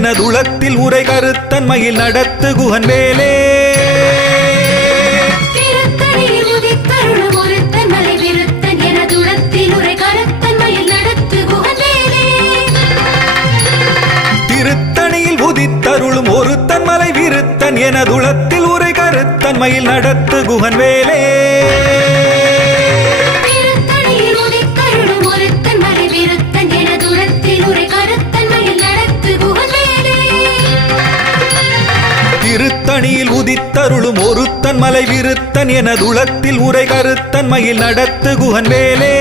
எனதுளத்தில் உரை கருத்தன் மயில் நடத்து குகன் வேலே திருத்தணியில் உதித்தருளும் ஒருத்தன் மலை விருத்தன் எனதுளத்தில் உரை கருத்தன் மயில் நடத்து குகவேலே. திருத்தணியில் திருத்தணியில் உதித்தருளும் ஒருத்தன் மலை விருத்தன் எனதுளத்தில் உரை கருத்தன் மயில் நடத்து குகன் வேலே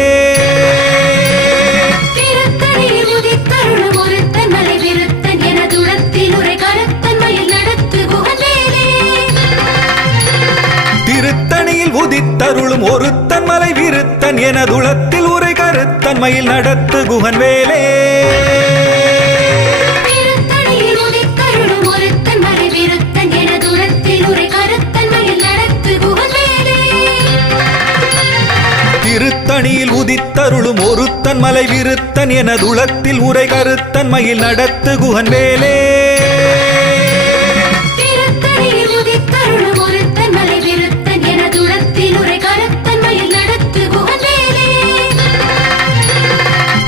திருத்தணியில் உதித்தருளும் ஒருத்தன் மலை விருத்தன் எனதுளத்தில் உரை கருத்தன் மயில் நடத்து குகவேலே. திருத்தணியில் உதித்தருளும் ஒருத்தன் மலை விருத்தன் எனதுளத்தில் உரை கருத்தன் மயில் நடத்து குகன் மலை.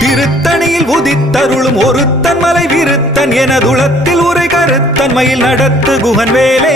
திருத்தணியில் உதித்தருளும் ஒருத்தன் மலை விருத்தன் எனதுளத்தில் உரை கருத்தன் மயில் நடத்து குகன் வேலே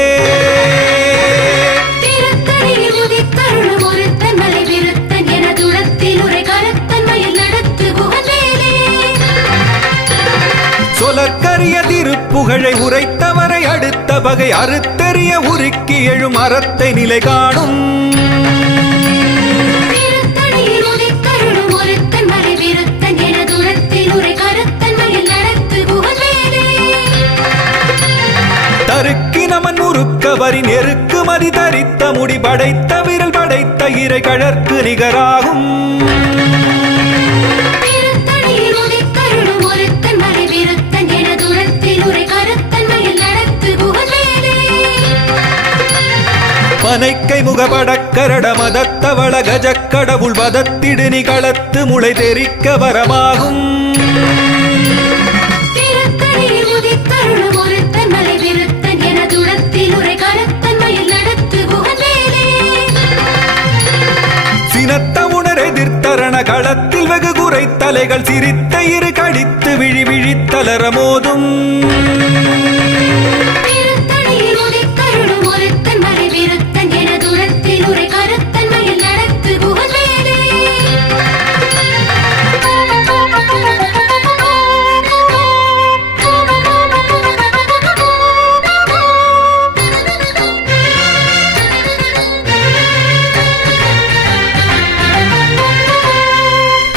சொலற்கரிய திருப்புகழை உரைத்தவரை அடுத்த வகை அறுத்தெறிய உருக்கி எழும் அறத்தை நிலை காணும் திருத்தணியில் உதித்தருளும் ஒருத்தன் மலை விருத்தன் எனதுளத்தில் உரை கருத்தன் மயில் நடத்து குகவேலே. தருக்கி நமன் முறுக்க வரி நெருக்கு மதி தரித்த முடி படைத்த விரல் படைத்த இறை கழற்கு நிகராகும் பனைக்கை முகபடக்கரட மதத்தவள கஜக்கடவுள் வதத்திடு நிகளத்து முளை தெரிக்க வரமாகும். சினத்த உணர் எதிர்த்தரண களத்தில் வெகு குறை தலைகள் சிரித்த இரு கடித்து விழி விழித்தலர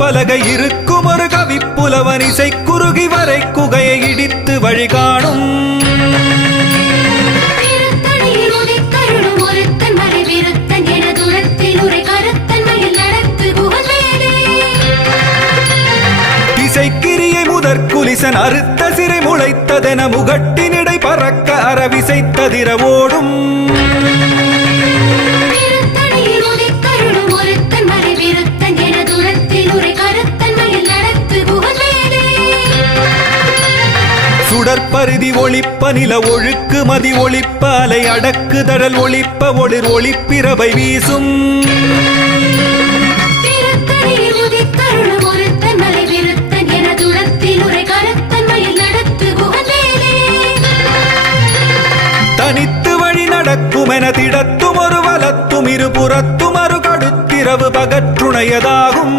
பலகை இருக்கும் ஒரு கவிப்புலவன் இசை குறுகி வரை குகையை இடித்து நடத்து குகந்தேலே இசைக்கிரியை முதற் குலிசன் அறுத்த சிறை முளைத்ததென முகட்டினிடை பறக்க அறவிசைத்ததிர ஓடும். சுடற்பருதி ஒளிப்ப நில ஒழுக்கு மதி ஒளிப்ப அலை அடக்கு தடல் ஒளிப்ப ஒளிர் ஒளிப்பிறவை வீசும். தனித்து வழி நடக்குமென திடத்தும் ஒரு வலத்தும் இருபுறத்தும் அரு கடுத்திரவு பகற்றுணையதாகும்.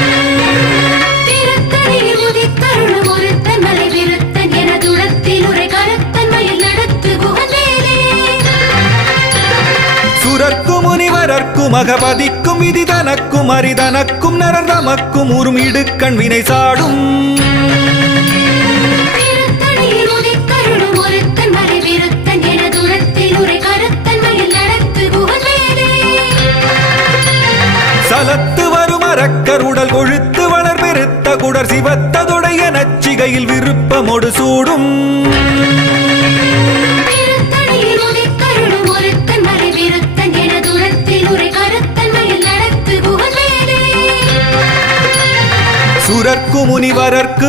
முனிவரர்க்கும் விதி தனக்கும் அரிதனக்கும் நரர் தமக்கும் உறும் இடுக்கண் வினை சாடும்.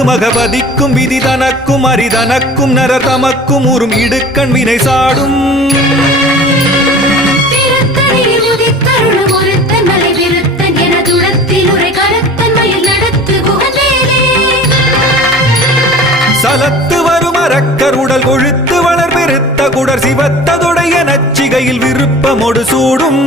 அகபதிக்கும் விதி தனக்கும் அரிதனக்கும் நரர் தமக்கும் உறும் இடுக்கண் வினை சாடும். சலத்து வரும் அரக்கர் உடல் கொழுத்து வளர் பெருத்த குடர் சிவத்ததுடைய நச்சிகையில் விருப்பமொடு சூடும்.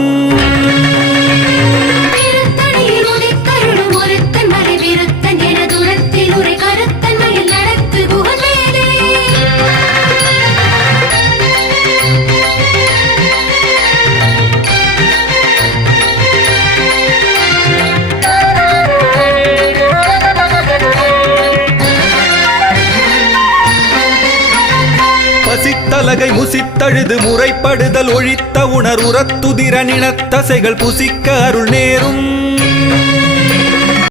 புசித்தழுது முறைப்படுதல் ஒழித்த உணர் உரத்துதிர நினத்தசைகள் புசிக்க அருள் நேரும்.